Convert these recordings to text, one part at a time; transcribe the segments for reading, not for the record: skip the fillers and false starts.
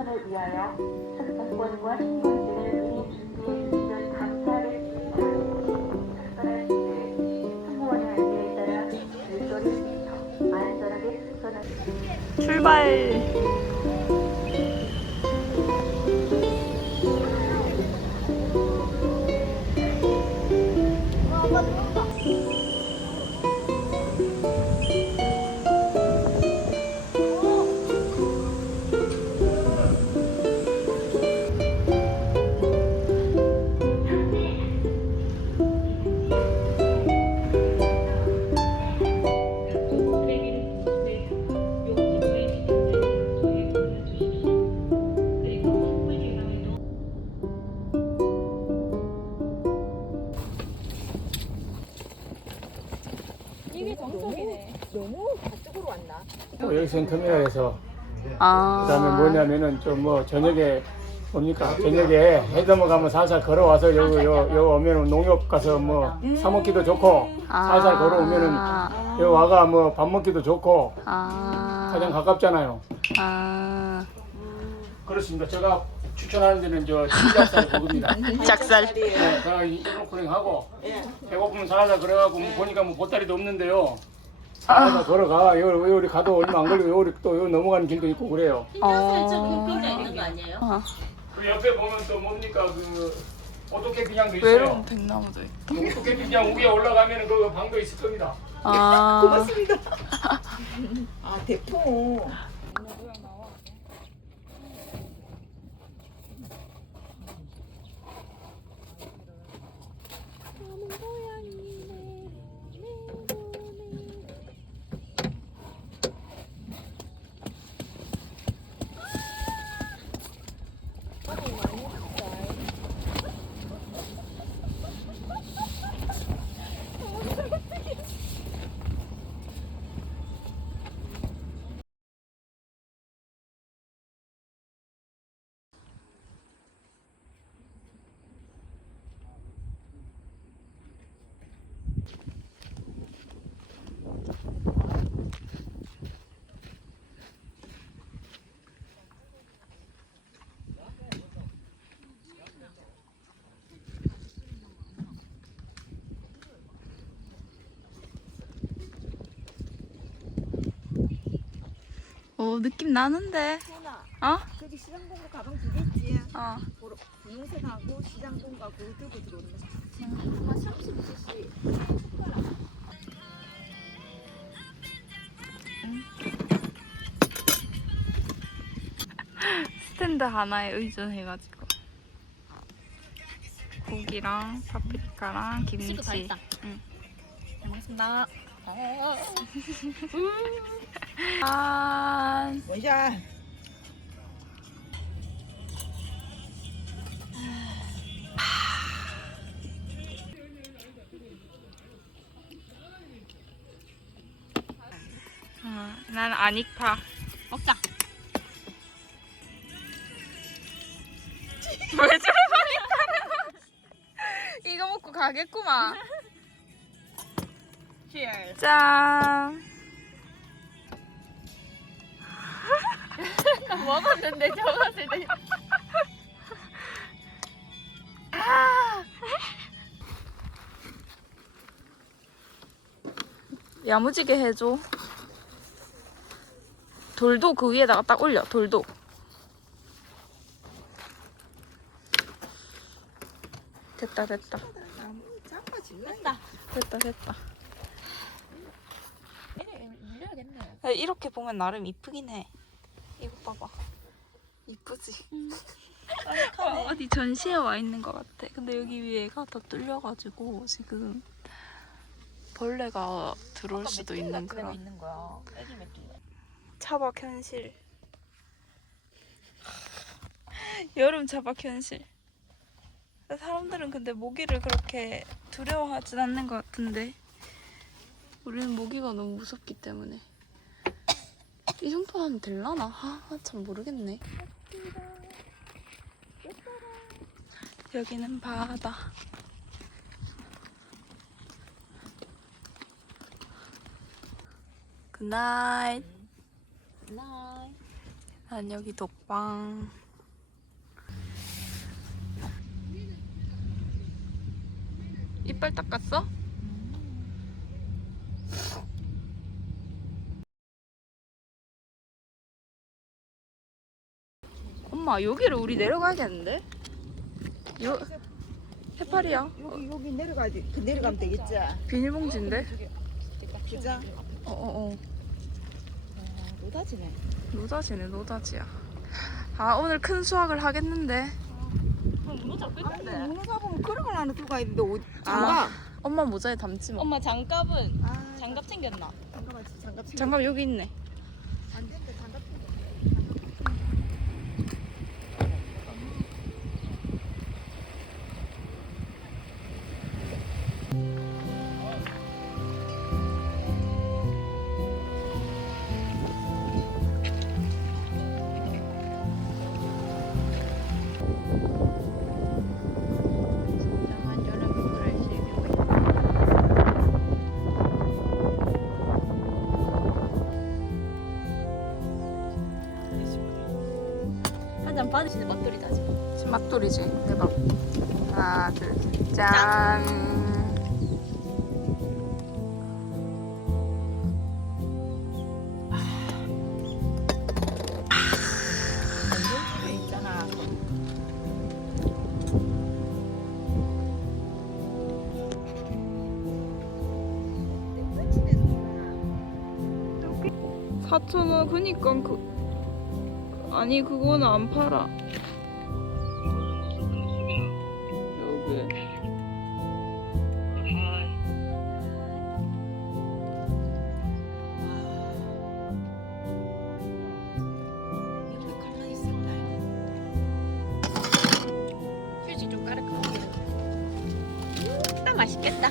을 위하여 특사권과 신분증을 미리 준비해 주시면 감사하겠습니다. 특별할 때 승무원의 안내에 따라 별도를 더 안전하게 승선하시기 출발. 이게 정석이네. 너무 가쪽으로 왔나? 여기 센터미널에서 아. 그다음에 뭐냐면은 좀 뭐 저녁에 뭡니까 저녁에 해 넘어가면 살살 걸어와서 요 오면은 농협 가서 뭐 사 먹기도 좋고 살살 걸어오면은 요 와가 뭐 밥 먹기도 좋고 가장 가깝잖아요. 그렇습니다. 제가 추천하는 데는 저 닭살 그겁니다. 작살. 네, 제가 이로코링 하고 배고프면 살살 걸어가고 보니까 뭐 보따리도 없는데요. 살살 걸어가. 여기 가도 얼마 안 걸리고 여기 또 여기 넘어가는 길도 있고 그래요. 인터스처럼 빙자 있는 거 아니에요? 그 옆에 보면 또 뭡니까 그 오토 캠핑장도 외로운 있어요. 백나무도 있고. 오토 캠핑장 위에 올라가면 그 방도 있을 겁니다. 고맙습니다. 아, 대포. 느낌 나는데. 어? 저기 시장공고 가방 두 개 있지? 어. 분홍색하고 시장공고 그거 들고 들어오는 거. 한 30cc. 스탠드 하나에 의존해가지고 고기랑 파프리카랑 김치. 응. 잘 먹겠습니다. 원샷. 난 아닉파. 먹자. 왜 저래 아닉파는? 이거 먹고 가겠구만. Cheers. 짠. 나 먹었는데 저것을 내. 야무지게 해줘. 돌도 그 위에다가 딱 올려. 돌도. 됐다. 잡아 질렀다. 됐다. 밀려야겠네. 야, 이렇게 보면 나름 이쁘긴 해. 이거 봐봐. 이쁘지? 어디 전시회 와 있는 것 같아. 근데 여기 위에가 다 뚫려가지고 지금 벌레가 들어올 수도 있는 그런. 있는 거야. 애기 맷돌. 차박 현실. 여름 차박 현실. 사람들은 근데 모기를 그렇게 두려워하진 않는 것 같은데 우리는 모기가 너무 무섭기 때문에 이 정도 하면 될라나? 참 모르겠네. 여기는 바다. 굿나잇. 굿나잇. 난 여기 독방. 이빨 닦았어? 엄마 여기를 우리 내려가야겠는데? 요 해파리야. 여기 내려가지. 그 내려가면 되겠지. 비닐봉지인데? 그자. 어어어. 노다지네. 노다지네 노다지야. 아 오늘 큰 수확을 하겠는데. 문어 잡으면 그런 걸 하나 들고 가야 되는데 장갑. 엄마 모자에 담지 마. 엄마 장갑은 아, 장갑 챙겼나? 장갑. 장갑 여기 있네. 안 된다. 장갑. 진정한 여름물을 즐기고 있다. 한잔 받으시는 맛돌이다 지금. 지금 맛돌이지. 대박. 하나 둘 셋. 짠. 있잖아. 사천 원 그니까 아니 그거는 안 팔아. 여기. 이렇게 갈라 있었다. 휴지 좀 깔을까? 맛있겠다.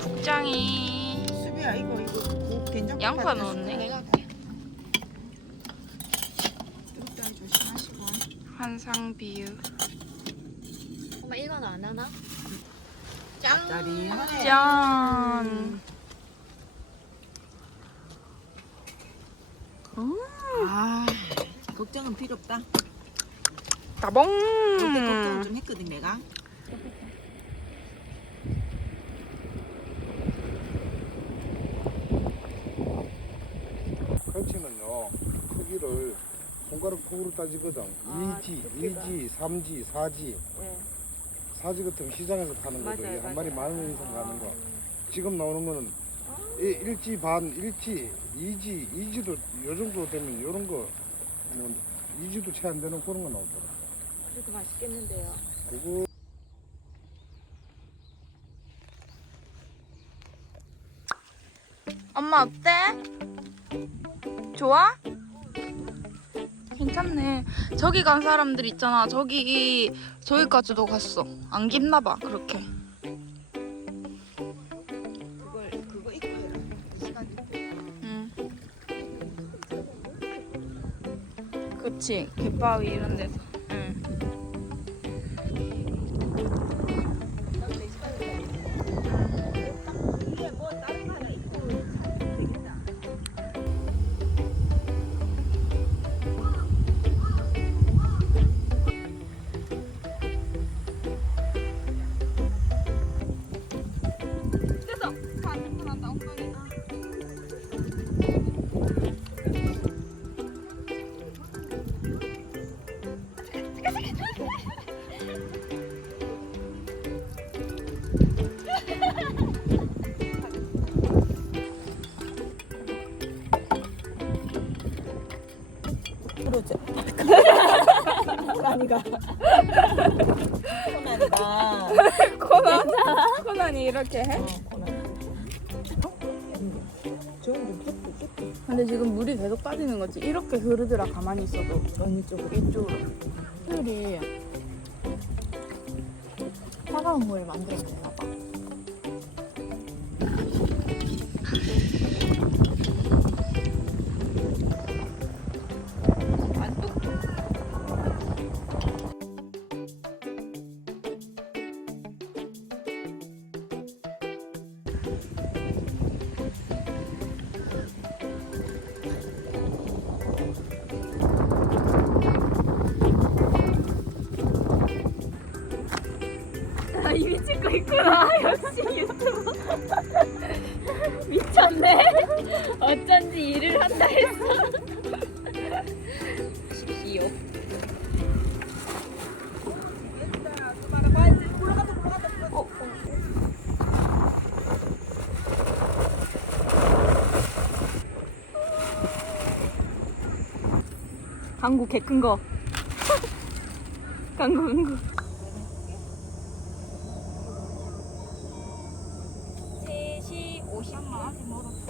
국장이 수비야 이거 된장국 양파 같은 넣었네. 내가 할게. 뚜룩뚜룩 조심하시고. 환상 비유. 엄마 이건 안 하나? 짜리하네. 짠. 아, 걱정은 필요 없다. 따봉. 그때 걱정 좀 했거든 내가. 갈치는요 크기를 손가락 폭으로 따지거든. 2지, 2지, 3지, 4지. 네. 4지 같은 거 시장에서 파는 거죠. 맞아요, 한 마리 맞아요. 10,000원 이상 가는 거. 지금 나오는 거는 1지 반, 1지, 2지, 2지도 요 정도 되면 요런 거 뭐 2지도 채 안 되는 그런 거 나오더라고. 이렇게 맛있겠는데요. 그거 엄마 어때? 좋아? 괜찮네. 저기 간 사람들 있잖아. 저기까지도 갔어. 안 깊나 봐. 그렇게. 그거 입고 해라. 시간 응. 그치. 갯바위 이런 데서. 응. 이게 뭐 다른 거 하나 입고 되겠다. 그러지. 코난이가. 코난이 이렇게 해? 좋은 좀 깼고. 근데 지금 물이 계속 빠지는 거지. 이렇게 흐르더라 가만히 있어도. 어느 쪽으로? 이쪽으로. 물이 차가운 물 만들어내나 봐. 일을 한다 했어. 귀여워. 강구 개 큰 거. 강구. 3시 50분. 아직 멀었어.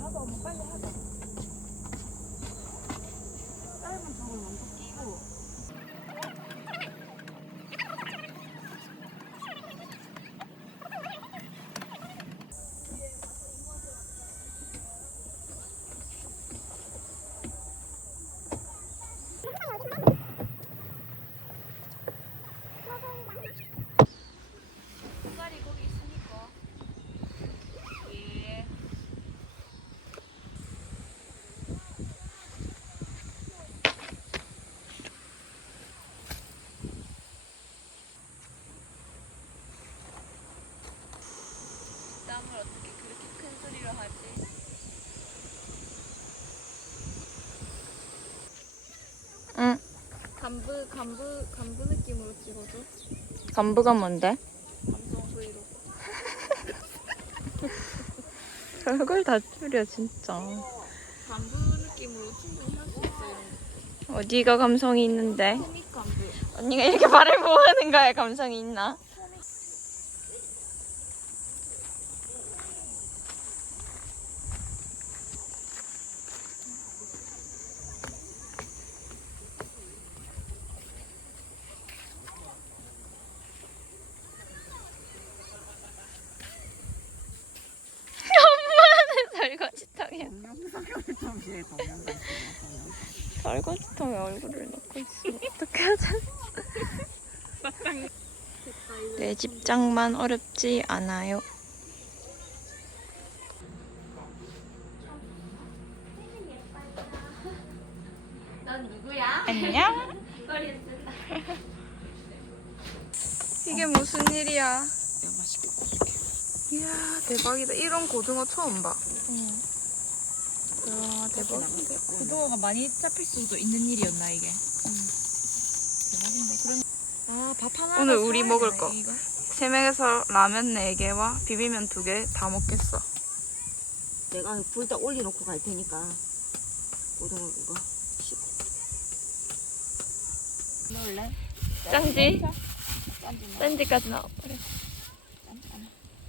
하다 오면 빨리 하자. 짧은 저걸 먼저 끼고. 쌀이 거기 있으니까. 예. 땀을 어떻게 그렇게 큰 소리로 하지? 응. 간부 느낌으로 찍어줘. 간부가 뭔데? 감성 브이로그. 별걸 다 줄여 진짜. 간부 느낌으로 충분히 할 수 있어 이런 거. 어디가 감성이 있는데? 코믹 간부. 언니가 이렇게 말을 모으는 거야 감성이 있나? 엄마는 설거지통에 설거지통에 얼굴을 넣고 있어. 어떻게 하자? 내 집장만 어렵지 않아요. 넌 누구야? 안녕? 머리 쓴다. 이게 무슨 일이야? 내가 맛있게 구워줄게. 이야 대박이다. 이런 고등어 처음 봐. 이야 대박인데. 고등어가 많이 잡힐 수도 있는 일이었나 이게? 대박인데 그런. 아밥 하나. 오늘 우리 먹을 거. 3명에서 라면 4개와 비빔면 2개 다 먹겠어. 내가 불 다 올려놓고 갈 테니까 고등어 그거 넣을래? 짠지? 짠지까지 넣어버려.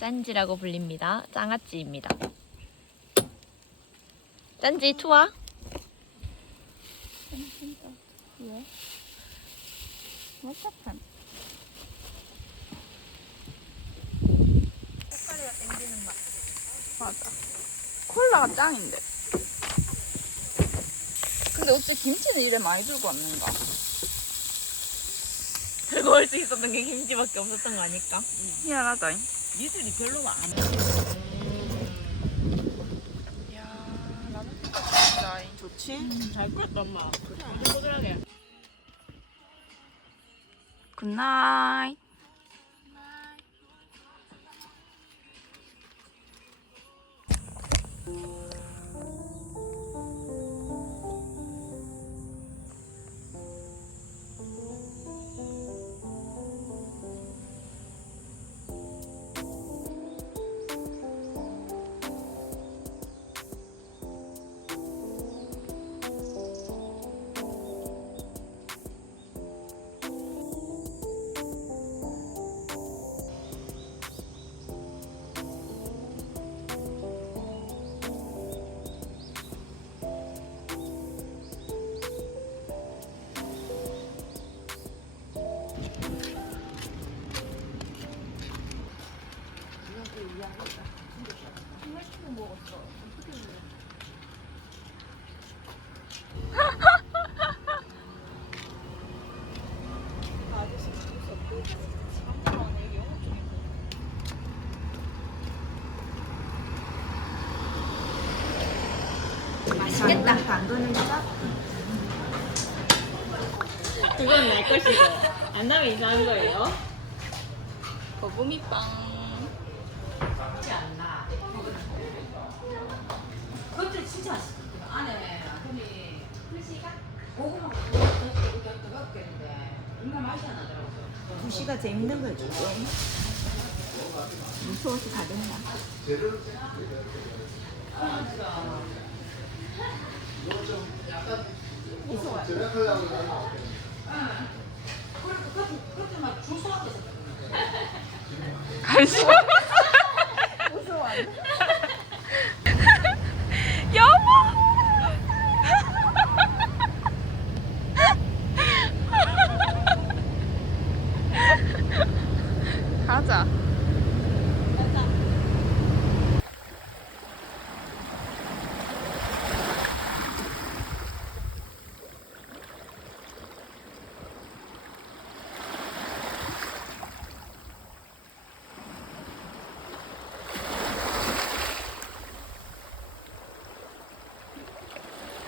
짠지라고 불립니다. 장아찌입니다. 짠지 투하. 어떡해. 색깔이가 땡기는 맛. 맞아. 콜라가 짱인데. 근데 어째 김치는 이래 많이 들고 왔는가? 들고 올 수 있었던 게 김치밖에 없었던 거 아닐까? 희한하다잉. 니들이 별로 안 이야 라면 진짜 맛있다잉. 좋지? 잘 끓였다 엄마 그래 꼬들하게. 굿나잇. 맛있겠다. 그건 날 것이고 안 나면 이상한 거예요. 거북이빵. 안 나. 시가 재밌는 거지. 무서워서 가겠나? 관심. 무서워.